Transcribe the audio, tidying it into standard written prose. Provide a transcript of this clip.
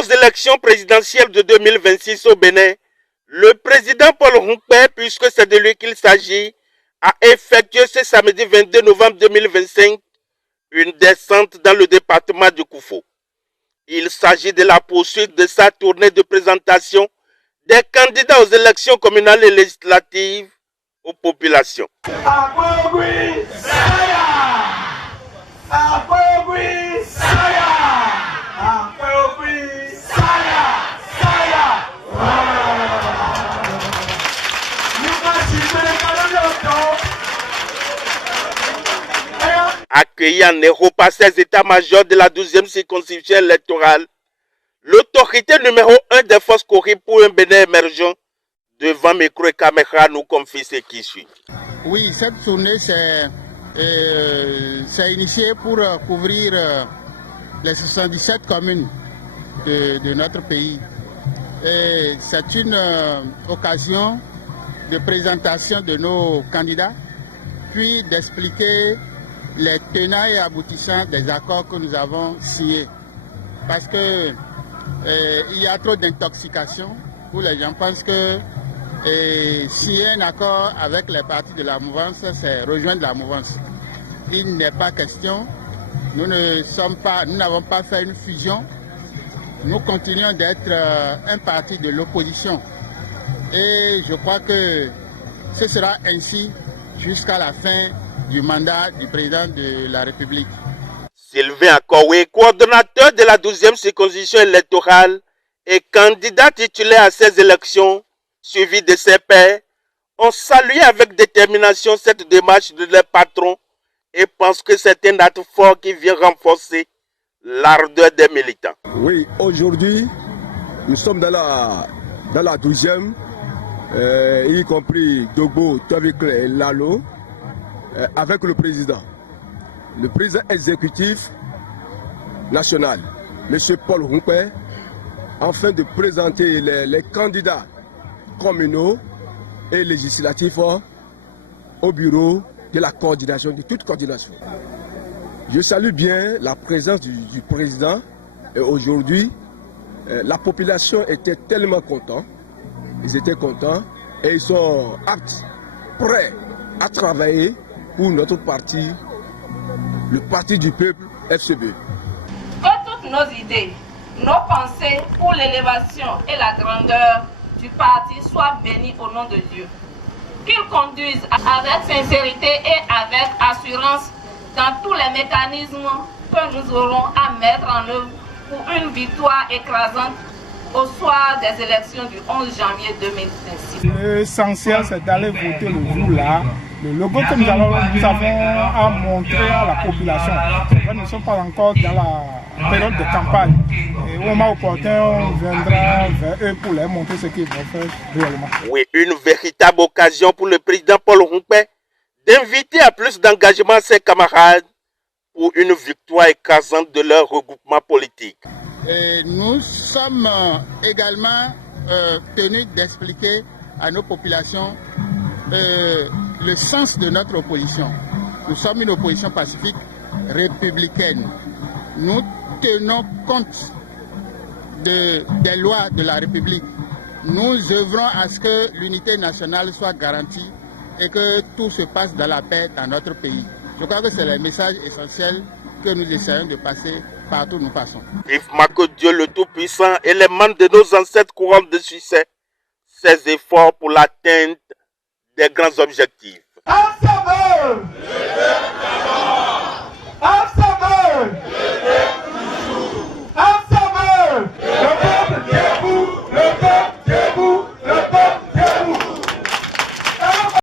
aux élections présidentielles de 2026 au Bénin, le président Paul Humpé, puisque c'est de lui qu'il s'agit, a effectué ce samedi 22 novembre 2025 une descente dans le département du Koufo. Il s'agit de la poursuite de sa tournée de présentation des candidats aux élections communales et législatives aux populations. Accueilli en héros par ses états-majors de la 12e circonscription électorale, l'autorité numéro 1 des forces Corée pour un Bénin émergent devant micro et caméra nous confie ce qui suit. Oui, cette tournée c'est initié pour couvrir les 77 communes de notre pays. Et c'est une occasion de présentation de nos candidats, puis d'expliquer les tenants et aboutissants des accords que nous avons signés. Parce que il y a trop d'intoxication où les gens pensent que signer un accord avec les partis de la mouvance, c'est rejoindre la mouvance. Il n'est pas question. Nous n'avons pas fait une fusion. Nous continuons d'être un parti de l'opposition. Et je crois que ce sera ainsi jusqu'à la fin du mandat du président de la République. Sylvain Akoué, coordonnateur de la 12e circonscription électorale et candidat titulaire à ces élections, suivi de ses pairs, ont salué avec détermination cette démarche de leur patron et pensent que c'est un acte fort qui vient renforcer l'ardeur des militants. Oui, aujourd'hui, nous sommes dans la 12e, y compris Dogbo, Tovikle et Lalo, avec le président exécutif national, M. Paul Humpé, afin de présenter les candidats communaux et législatifs au bureau de la coordination, de toute coordination. Je salue bien la présence du président et aujourd'hui, la population était tellement contente, ils étaient contents et ils sont aptes, prêts à travailler pour notre parti, le parti du peuple FCB. Que toutes nos idées, nos pensées pour l'élévation et la grandeur du parti soient bénies au nom de Dieu. Qu'il conduise avec sincérité et avec assurance dans tous les mécanismes que nous aurons à mettre en œuvre pour une victoire écrasante au soir des élections du 11 janvier 2026. L'essentiel, c'est d'aller voter le jour là. Le logo que nous avons à montrer à la population. Nous ne sommes pas encore dans la période de campagne. Et au moment opportun, on viendra vers eux pour leur montrer ce qu'ils vont faire réellement. Oui, une véritable occasion pour le président Paul Humpé d'inviter à plus d'engagement ses camarades pour une victoire écrasante de leur regroupement politique. Et nous sommes également tenus d'expliquer à nos populations le sens de notre opposition. Nous sommes une opposition pacifique républicaine. Nous tenons compte des lois de la République. Nous œuvrons à ce que l'unité nationale soit garantie et que tout se passe dans la paix dans notre pays. Je crois que c'est le message essentiel que nous essayons de passer partout où nous passons. Vivement que Dieu le Tout-Puissant et les membres de nos ancêtres couronnes de succès ces efforts pour l'atteinte des grands objectifs.